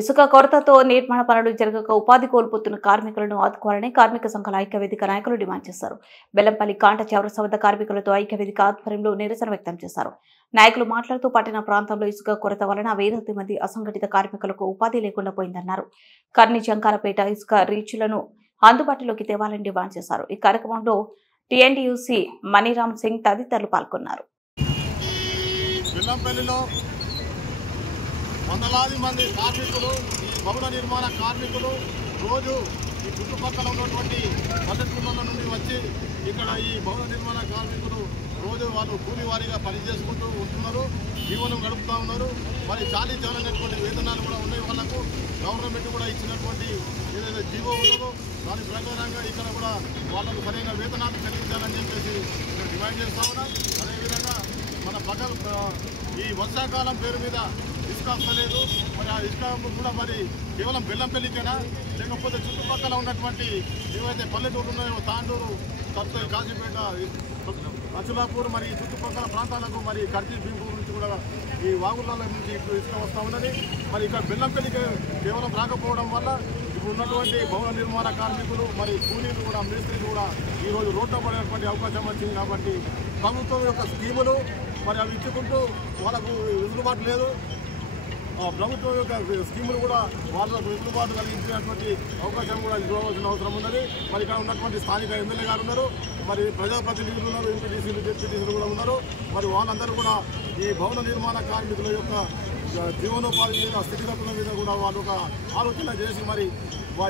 ఇసుక కొరతతో నిర్మాణ పనులు జరగక ఉపాధి కోల్పోతున్న కార్మికులను ఆదుకోవాలని కార్మిక సంఘాల ఐక్యవేదిక నాయకులు డిమాండ్ చేశారు. బెల్లంపల్లి కాంట చౌరస్తా వద్ద కార్మికులతో ఐక్యవేదిక ఆధ్వర్యంలో నిరసన వ్యక్తం చేశారు. నాయకులు మాట్లాడుతూ పట్టణ ప్రాంతంలో ఇసుక కొరత వలన వేలాది మంది అసంఘటిత కార్మికులకు ఉపాధి లేకుండా పోయిందన్నారు. కర్ని జంకాలపేట ఇసుక రీచ్లను అందుబాటులోకి తేవాలని డిమాండ్ చేశారు. ఈ కార్యక్రమంలో టీఎన్టీయూసీ మనీరామ్ సింగ్ తదితరులు పాల్గొన్నారు. వందలాది మంది కార్మికులు, భవన నిర్మాణ కార్మికులు రోజు ఈ చుట్టుపక్కల ఉన్నటువంటి పల్లెటూళ్ళ నుండి వచ్చి ఇక్కడ ఈ భవన నిర్మాణ కార్మికులు రోజు వాళ్ళు కూలి వారీగా పనిచేసుకుంటూ ఉంటున్నారు, జీవనం గడుపుతూ ఉన్నారు. మరి చాలీ చాలనేటువంటి వేతనాలు కూడా ఉన్నాయి. వాళ్ళకు గవర్నమెంట్ కూడా ఇచ్చినటువంటి ఏదైతే జీవో ఉన్నదో దాని ప్రకారంగా ఇక్కడ కూడా వాళ్ళకు సరైన వేతనాలు చెల్లించాలని చెప్పేసి డిమాండ్ చేస్తూ ఉన్నాం. అదేవిధంగా మన ఈ వర్షాకాలం పేరు మీద ఇసుక వస్తలేదు. మరి ఆ ఇసుక కూడా మరి కేవలం బెల్లంపల్లికేనా, లేకపోతే చుట్టుపక్కల ఉన్నటువంటి ఏవైతే పల్లెటూరు ఉన్నాయో తాండూరు, సత్తల్, కాజీపేట, అచలాపూర్ మరి చుట్టుపక్కల ప్రాంతాలకు మరి కర్జీ భీంపూర్ నుంచి కూడా ఈ వాగుల నుంచి ఇసుక వస్తూ ఉన్నది. మరి ఇక్కడ బెల్లంపల్లికి కేవలం రాకపోవడం వల్ల ఇప్పుడు ఉన్నటువంటి భవన నిర్మాణ కార్మికులు మరి కూలీలు కూడా మేస్త్రీలు కూడా ఈరోజు రోడ్డు పడేటువంటి అవకాశం వచ్చింది. కాబట్టి ప్రభుత్వం యొక్క స్కీములు మరి అవి ఇచ్చుకుంటూ వాళ్ళకు వెసులుబాటు లేదు. ప్రభుత్వం యొక్క స్కీములు కూడా వాళ్ళకు వెసులుబాటు కలిగించినటువంటి అవకాశం కూడా చూడవలసిన అవసరం ఉన్నది. మరి ఇక్కడ ఉన్నటువంటి స్థానిక ఎమ్మెల్యే గారు ఉన్నారు, మరి ప్రజాప్రతినిధులు ఉన్నారు, ఎంపీటీసీలు, జెడ్పీటీసీలు కూడా ఉన్నారు. మరి వాళ్ళందరూ కూడా ఈ భవన నిర్మాణ కార్మికుల యొక్క జీవనోపాధి మీద, స్థితిగతుల మీద కూడా వాళ్ళు ఒక ఆలోచన చేసి మరి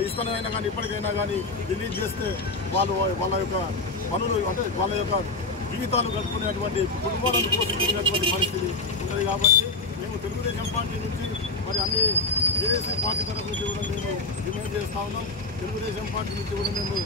ఇసుకనైనా కానీ ఇప్పటికైనా కానీ రిలీజ్ చేస్తే వాళ్ళ యొక్క పనులు అంటే వాళ్ళ యొక్క జీవితాలు గడుపుకునేటువంటి కుటుంబాలను పోషించుకునేటువంటి పరిస్థితి ఉంటుంది. కాబట్టి మేము తెలుగుదేశం పార్టీ నుంచి మరి అన్ని జేఏసీ పార్టీ తరఫు నుంచి కూడా మేము డిమాండ్ చేస్తూ ఉన్నాం. తెలుగుదేశం పార్టీ నుంచి కూడా మేము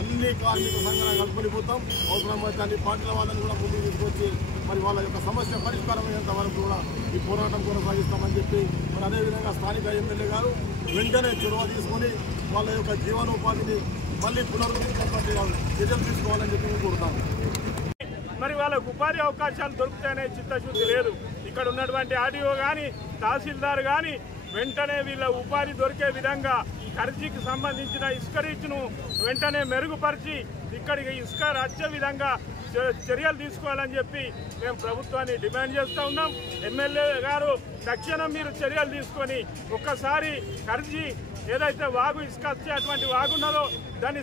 అన్ని కార్మిక సంఘాలను కలుపుకొనిపోతాం. అవసరమైతే అన్ని పార్టీల వాళ్ళని కూడా ముందుకు తీసుకొచ్చి మరి వాళ్ళ యొక్క సమస్య పరిష్కారం అయ్యేంత వరకు కూడా ఈ పోరాటం కొనసాగిస్తామని చెప్పి మరి అదేవిధంగా స్థానిక ఎమ్మెల్యే గారు వెంటనే చొరవ తీసుకొని వాళ్ళ యొక్క జీవనోపాధిని మళ్ళీ పునరుద్ధరించినటువంటి చర్యలు తీసుకోవాలని చెప్పి మేము కోరుతాము. మరి వాళ్ళకు ఉపాధి అవకాశాలు దొరుకుతాయనే చిత్తశుద్ధి లేదు. ఇక్కడ ఉన్నటువంటి ఆర్డీఓ కానీ తహసీల్దార్ కానీ వెంటనే వీళ్ళ ఉపాధి దొరికే విధంగా కర్జీకి సంబంధించిన ఇసుక రీచ్ను వెంటనే మెరుగుపరిచి ఇక్కడికి ఇసుక వచ్చే విధంగా చర్యలు తీసుకోవాలని చెప్పి మేము ప్రభుత్వాన్ని డిమాండ్ చేస్తూ ఉన్నాం. ఎమ్మెల్యే గారు తక్షణం మీరు చర్యలు తీసుకొని ఒక్కసారి కర్జీ ఏదైతే వాగు ఇసుక వచ్చే అటువంటి వాగున్నదో దాన్ని